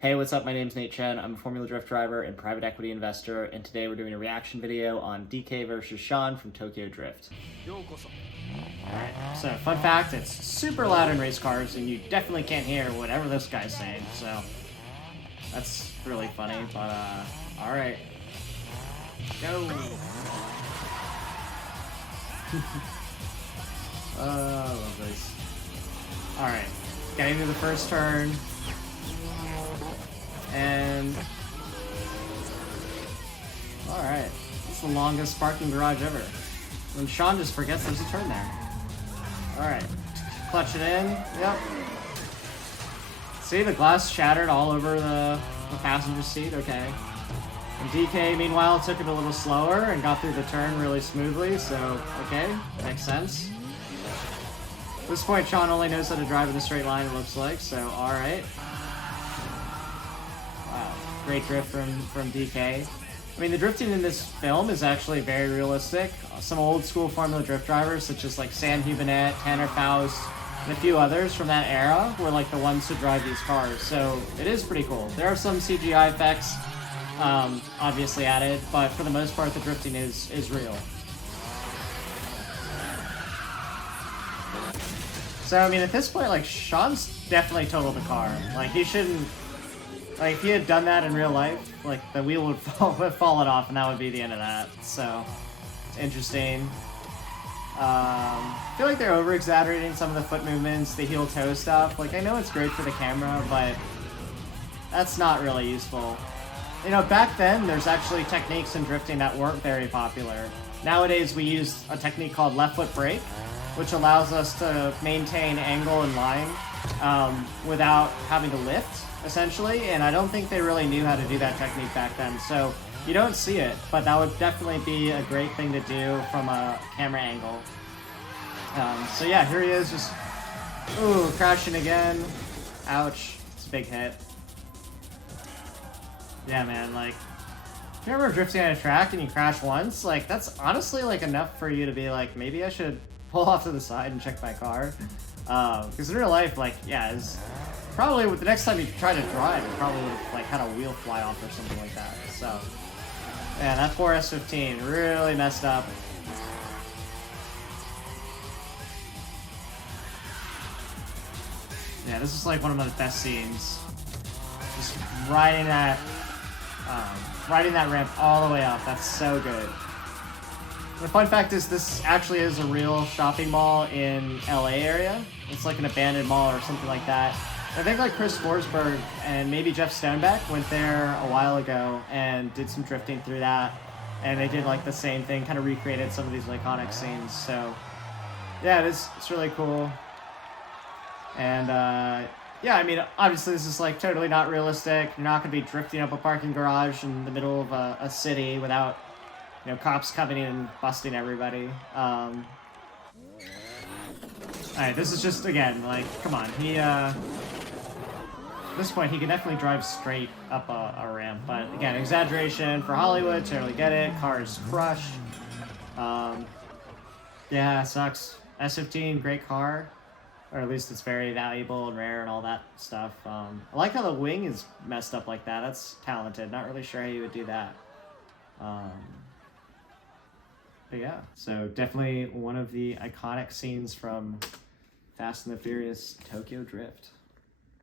Hey, what's up? My name's Nate Chen. I'm a Formula Drift driver and private equity investor, and today we're doing a reaction video on DK versus Sean from Tokyo Drift. Alright, so fun fact, it's super loud in race cars, and you definitely can't hear whatever this guy's saying, so that's really funny, but alright. Go! I love this. Alright, getting to the first turn. And alright, it's the longest parking garage ever. When Sean just forgets there's a turn there. Alright, clutch it in. Yep. See, the glass shattered all over the passenger seat. Okay. And DK, meanwhile, took it a little slower and got through the turn really smoothly. So, okay, makes sense. At this point, Sean only knows how to drive in a straight line, it looks like. So, alright. Great drift from DK. I mean, the drifting in this film is actually very realistic. Some old school Formula Drift drivers, such as like Sam Hubinet, Tanner Faust, and a few others from that era were like the ones to drive these cars. So it is pretty cool. There are some CGI effects obviously added, but for the most part, the drifting is real. So, I mean, at this point, like, Sean's definitely totaled the car. Like, he shouldn't... Like, if he had done that in real life, like, the wheel would have fallen off, and that would be the end of that. So, it's interesting. I feel like they're over-exaggerating some of the foot movements, the heel-toe stuff. Like, I know it's great for the camera, but that's not really useful. You know, back then, there's actually techniques in drifting that weren't very popular. Nowadays, we use a technique called left foot brake, which allows us to maintain angle and line without having to lift, essentially, and I don't think they really knew how to do that technique back then, so you don't see it, but that would definitely be a great thing to do from a camera angle. So yeah, here he is, just, ooh, crashing again. Ouch, it's a big hit. Yeah, man, like, if you're ever drifting on a track and you crash once, like, that's honestly, like, enough for you to be like, maybe I should pull off to the side and check my car. Because in real life, like, yeah, it's probably the next time you try to drive, you probably would have like had a wheel fly off or something like that. So, yeah, that 4S15 really messed up. Yeah, this is like one of the best scenes. Just riding that ramp all the way up. That's so good. The fun fact is this actually is a real shopping mall in LA area. It's like an abandoned mall or something like that. I think like Chris Forsberg and maybe Jeff Stonebeck went there a while ago and did some drifting through that. And they did like the same thing, kind of recreated some of these iconic scenes. So yeah, it's really cool. And yeah, I mean, obviously this is like totally not realistic. You're not going to be drifting up a parking garage in the middle of a city without, you know, cops coming in and busting everybody. Alright, this is just, again, like, come on, he, at this point, he can definitely drive straight up a ramp, but, again, exaggeration for Hollywood, totally get it, car is crushed. Yeah, sucks. S15, great car, or at least it's very valuable and rare and all that stuff. I like how the wing is messed up like that, that's talented, not really sure how you would do that. But yeah, so definitely one of the iconic scenes from Fast and the Furious Tokyo Drift.